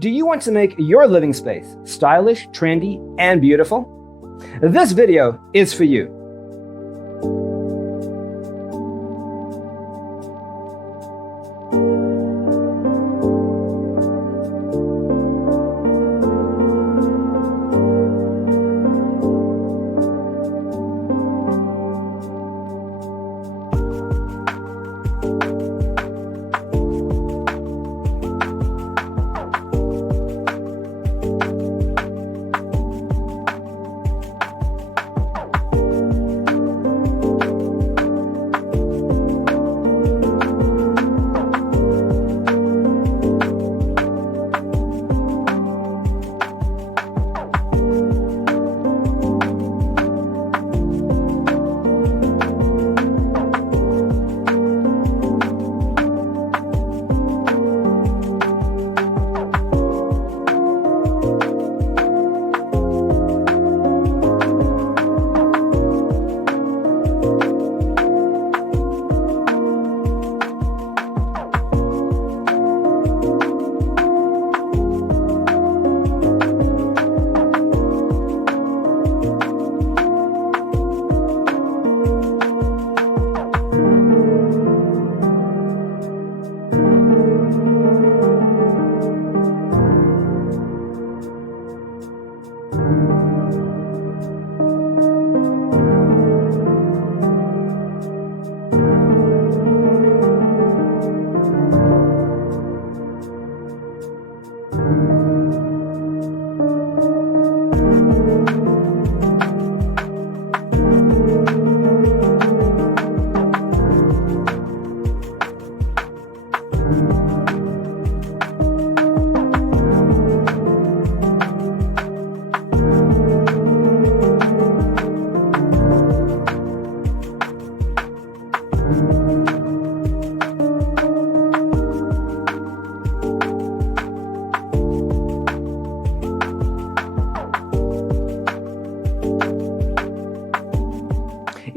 Do you want to make your living space stylish, trendy, and beautiful? This video is for you.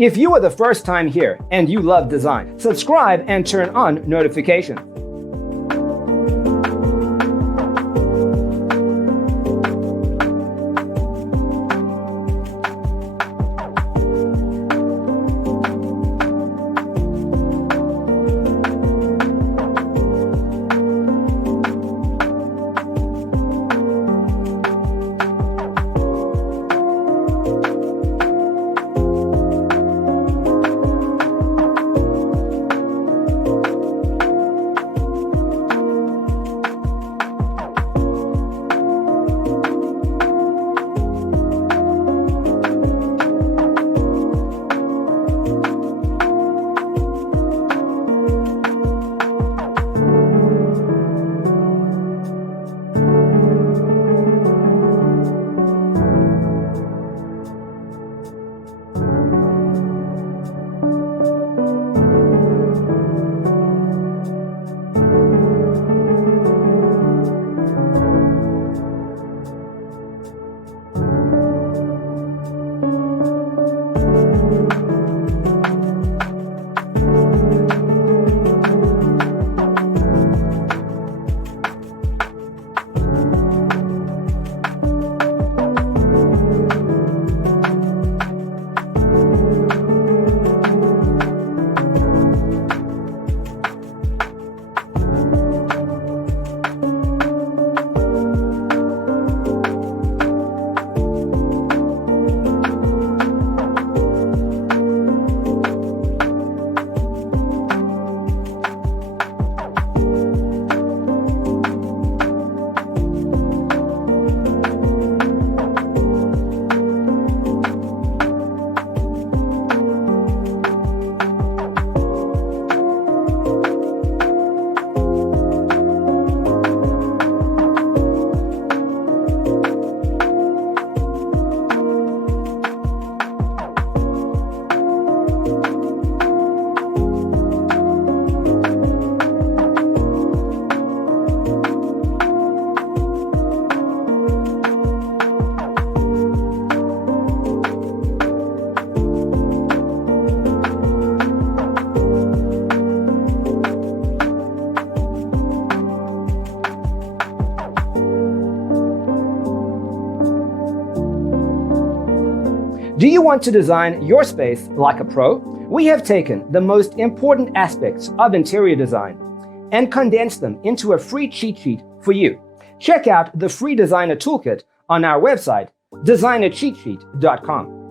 If you are the first time here and you love design, subscribe and turn on notifications. Do you want to design your space like a pro? We have taken the most important aspects of interior design and condensed them into a free cheat sheet for you. Check out the free designer toolkit on our website, designercheatsheet.com.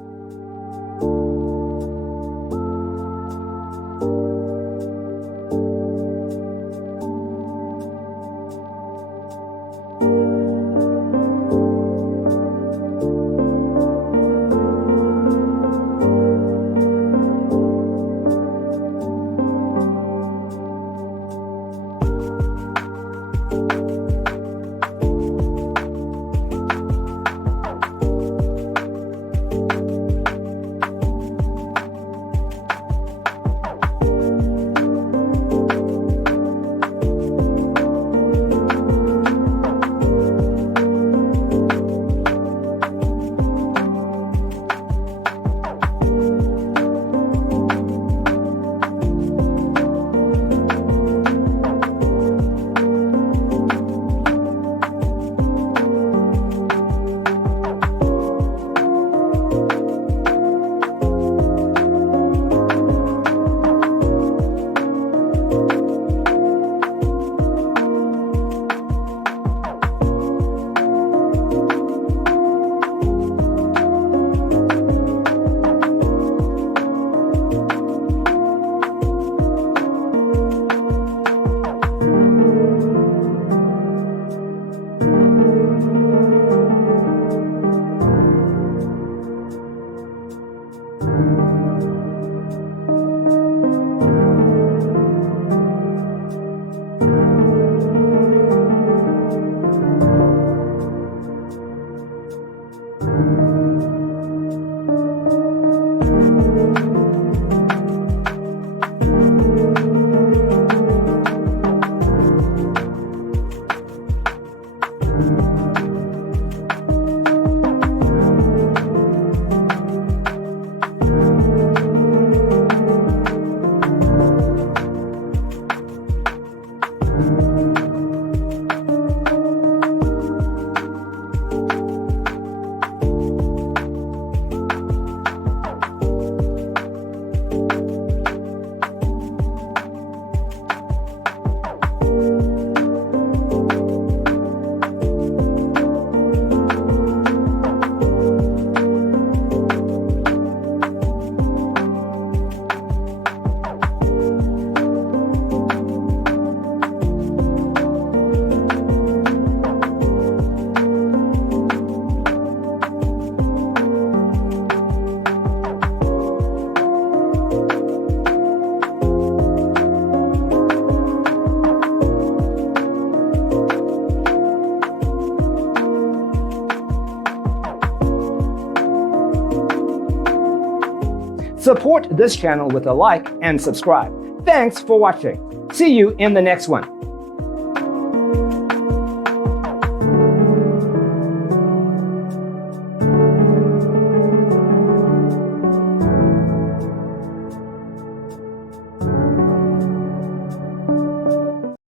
Support this channel with a like and subscribe. Thanks for watching. See you in the next one.